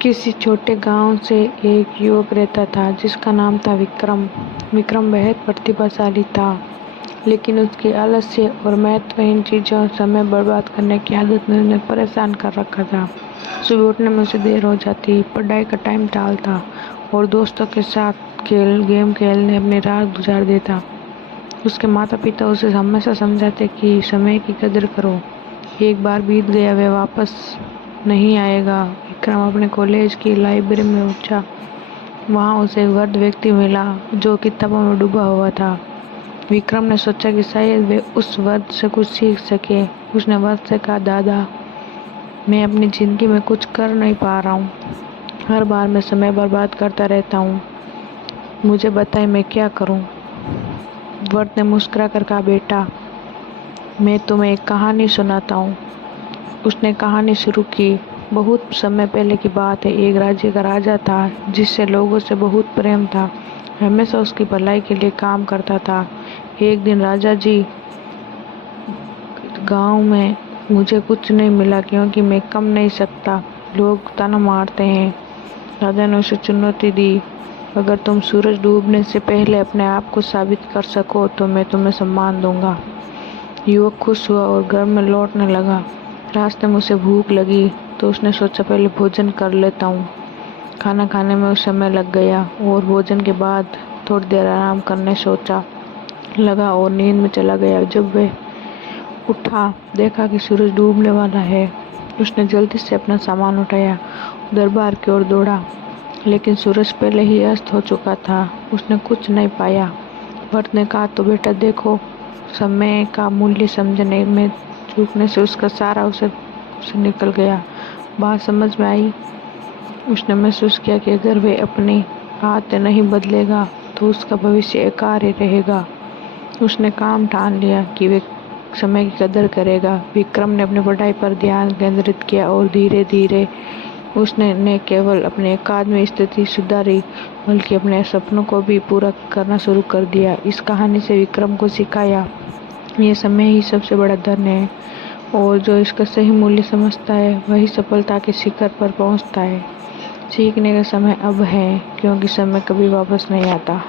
किसी छोटे गांव से एक युवक रहता था जिसका नाम था विक्रम। विक्रम बेहद प्रतिभाशाली था, लेकिन उसकी आलस्य और महत्वहीन चीज़ों समय बर्बाद करने की आदत ने उन्हें परेशान कर रखा था। सुबह उठने में उसे देर हो जाती, पढ़ाई का टाइम टालता और दोस्तों के साथ गेम खेलने अपनी रात गुजार देता। उसके माता पिता उसे हमेशा समझाते कि समय की कदर करो, एक बार बीत गया वह वापस नहीं आएगा। विक्रम अपने कॉलेज की लाइब्रेरी में पहुंचा। वहां उसे एक वृद्ध व्यक्ति मिला जो किताबों में डूबा हुआ था। विक्रम ने सोचा कि शायद वे उस वृद्ध से कुछ सीख सके। उसने वृद्ध से कहा, दादा, मैं अपनी जिंदगी में कुछ कर नहीं पा रहा हूँ। हर बार मैं समय बर्बाद करता रहता हूँ। मुझे बताएं मैं क्या करूँ। वृद्ध ने मुस्कुरा कर कहा, बेटा, मैं तुम्हें एक कहानी सुनाता हूँ। उसने कहानी शुरू की। बहुत समय पहले की बात है। एक राज्य का राजा था जिससे लोगों से बहुत प्रेम था। हमेशा उसकी भलाई के लिए काम करता था। एक दिन राजा जी, गांव में मुझे कुछ नहीं मिला क्योंकि मैं कम नहीं सकता, लोग ताना मारते हैं। राजा ने उसे चुनौती दी, अगर तुम सूरज डूबने से पहले अपने आप को साबित कर सको तो मैं तुम्हें सम्मान दूंगा। युवक खुश हुआ और घर में लौटने लगा। रास्ते में उसे भूख लगी तो उसने सोचा पहले भोजन कर लेता हूँ। खाना खाने में उस समय लग गया और भोजन के बाद थोड़ी देर आराम करने सोचा लगा और नींद में चला गया। जब वह उठा, देखा कि सूरज डूबने वाला है। उसने जल्दी से अपना सामान उठाया, दरबार की ओर दौड़ा, लेकिन सूरज पहले ही अस्त हो चुका था। उसने कुछ नहीं पाया। भट्ट ने कहा, तो बेटा देखो, समय का मूल्य समझने में चूकने से उसका सारा उसे निकल गया। बात समझ में आई। उसने महसूस किया कि अगर वह अपनी आदतें नहीं बदलेगा तो उसका भविष्य बेकार ही रहेगा। उसने काम ठान लिया कि वह समय की कदर करेगा। विक्रम ने अपनी पढ़ाई पर ध्यान केंद्रित किया और धीरे धीरे उसने न केवल अपनी अकादमिक स्थिति सुधारी बल्कि अपने सपनों को भी पूरा करना शुरू कर दिया। इस कहानी से विक्रम को सिखाया, ये समय ही सबसे बड़ा धन है और जो इसका सही मूल्य समझता है वही सफलता के शिखर पर पहुंचता है। सीखने का समय अब है क्योंकि समय कभी वापस नहीं आता।